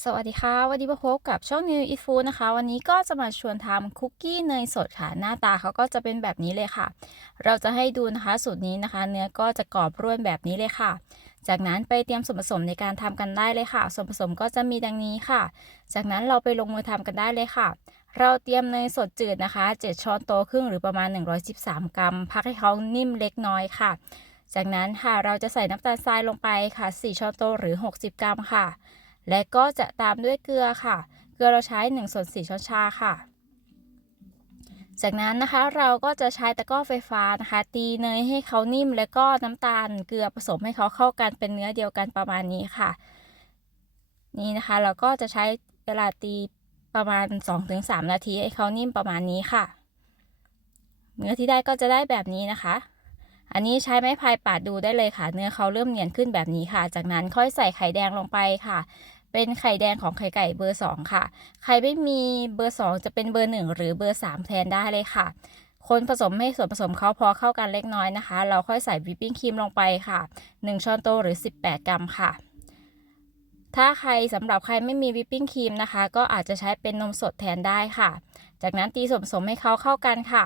สวัสดีค่ะวันนี้มาพบกับช่อง New Eat Food นะคะ วันนี้ก็จะมาชวนทำคุกกี้เนยสดค่ะ หน้าตาเขาก็จะเป็นแบบนี้เลยค่ะ เราจะให้ดูนะคะสูตรนี้นะคะ เนื้อก็จะกรอบร่วนแบบนี้เลยค่ะ จากนั้นไปเตรียมส่วนผสมในการทำกันได้เลยค่ะ ส่วนผสมก็จะมีดังนี้ค่ะ จากนั้นเราไปลงมือทำกันได้เลยค่ะ เราเตรียมเนยสดจืดนะคะ 7 ช้อนโต๊ะครึ่งหรือประมาณ 113 กรัม พักให้เขานิ่มเล็กน้อยค่ะ จากนั้นค่ะเราจะใส่น้ำตาลทรายลงไปค่ะ 4 ช้อนโต๊ะหรือ 60 กรัมค่ะ และก็จะตามด้วยเกลือค่ะ เกลือเราใช้1ส่วน4ช้อนชาค่ะ จากนั้นนะคะเราก็จะใช้ตะกร้อไฟฟ้านะคะ ตีเนยให้เขานิ่ม แล้วก็น้ำตาลเกลือผสมให้เขาเข้ากันเป็นเนื้อเดียวกันประมาณนี้ค่ะ นี่นะคะเราก็จะใช้เวลาตีประมาณ 2-3 นาทีให้เขานิ่มประมาณนี้ค่ะ เนื้อที่ได้ก็จะได้แบบนี้นะคะ อันนี้ใช้ไม้พายปาดดูได้เลยค่ะ เนื้อเขาเริ่มเนียนขึ้นแบบนี้ค่ะ จากนั้นค่อยใส่ไข่แดงลงไปค่ะ เป็นไข่แดงของไข่ไก่เบอร์ 2 ค่ะ ใครไม่มีเบอร์ 2 จะเป็นเบอร์ 1 หรือเบอร์ 3 แทนได้เลยค่ะ คนผสมให้ส่วนผสมเขาพอเข้ากันเล็กน้อยนะคะ เราค่อยใส่วิปปิ้งครีมลงไปค่ะ 1 ช้อนโต๊ะหรือ 18 กรัมค่ะถ้าใครสำหรับใครไม่มีวิปปิ้งครีมนะคะ ก็อาจจะใช้เป็นนมสดแทนได้ค่ะ จากนั้นตีส่วนผสมให้เขาเข้ากันค่ะ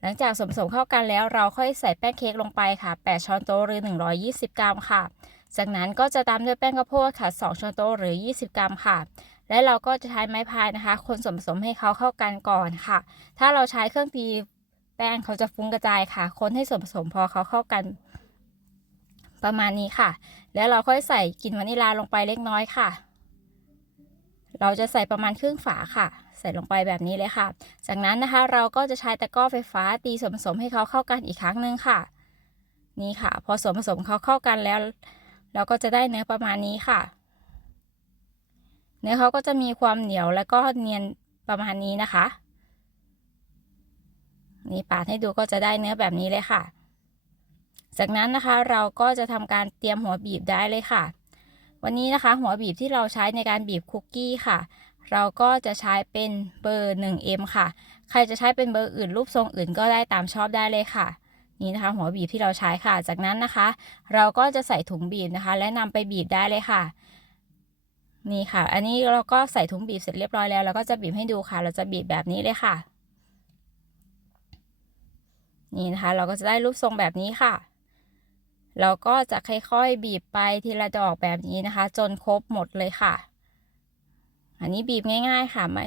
หลังจากส่วนผสมเข้ากันแล้วเราค่อยใส่แป้งเค้กลงไปค่ะ 8 ช้อนโต๊ะหรือ 120 กรัมค่ะ จากนั้นก็จะตามด้วยแป้งข้าวโพดค่ะ 2 ช้อนโต๊ะหรือ 20 กรัมค่ะ และเราก็จะใช้ไม้พายนะคะ คนส่วนผสมให้เขาเข้ากันก่อนค่ะ ถ้าเราใช้เครื่องตีแป้งเขาจะฟุ้งกระจายค่ะ คนให้ส่วนผสมพอเขาเข้ากัน ประมาณนี้ค่ะ แล้วเราค่อยใส่กลิ่นวานิลลาลงไปเล็กน้อยค่ะ เราจะใส่ประมาณครึ่งฝาค่ะ ใส่ลงไปแบบนี้เลยค่ะ จากนั้นนะคะเราก็จะใช้ตะกร้อไฟฟ้าตีส่วนผสมให้เขาเข้ากันอีกครั้งหนึ่งค่ะ นี่ค่ะ พอส่วนผสมเขาเข้ากันแล้ว เราก็จะได้เนื้อประมาณนี้ค่ะ เนื้อเขาก็จะมีความเหนียวแล้วก็เนียนประมาณนี้นะคะ นี่ปาดให้ดูก็จะได้เนื้อแบบนี้เลยค่ะ จากนั้นนะคะเราก็จะทำการเตรียมหัวบีบได้เลยค่ะ วันนี้นะคะ หัวบีบที่เราใช้ในการบีบคุกกี้ค่ะ เราก็จะใช้เป็นเบอร์ 1M ค่ะ ใครจะใช้เป็นเบอร์อื่นรูปทรงอื่นก็ได้ตามชอบได้เลยค่ะ นี่นะคะ หัวบีบที่เราใช้ค่ะ จากนั้นนะคะ เราก็จะใส่ถุงบีบนะคะ และนำไปบีบได้เลยค่ะ นี่ค่ะ อันนี้เราก็ใส่ถุงบีบเสร็จเรียบร้อยแล้วเราก็จะบีบให้ดูค่ะ เราจะบีบแบบนี้เลยค่ะ นี่นะคะ เราก็จะได้รูปทรงแบบนี้ค่ะ เราก็จะค่อยๆบีบไปทีละดอกแบบนี้นะคะ จนครบหมดเลยค่ะ อันนี้บีบง่าย ๆค่ะไม่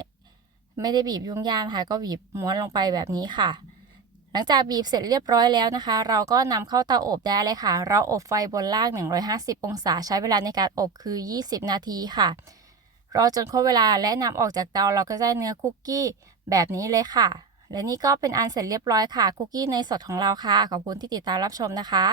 ไม่ได้บีบยุ่งยากค่ะก็บีบม้วนลงไปแบบนี้ค่ะ หลังจากบีบเสร็จเรียบร้อยแล้วนะคะ เราก็นำเข้าเตาอบได้เลยค่ะ เราอบไฟบนล่าง 150 องศา ใช้เวลาในการอบคือ 20 นาทีค่ะ รอจนครบเวลาและนำออกจากเตาเราก็ได้เนื้อคุกกี้แบบนี้เลยค่ะ และนี่ก็เป็นอันเสร็จเรียบร้อยค่ะ คุกกี้เนยสดของเราค่ะ ขอบคุณที่ติดตามรับชมนะคะ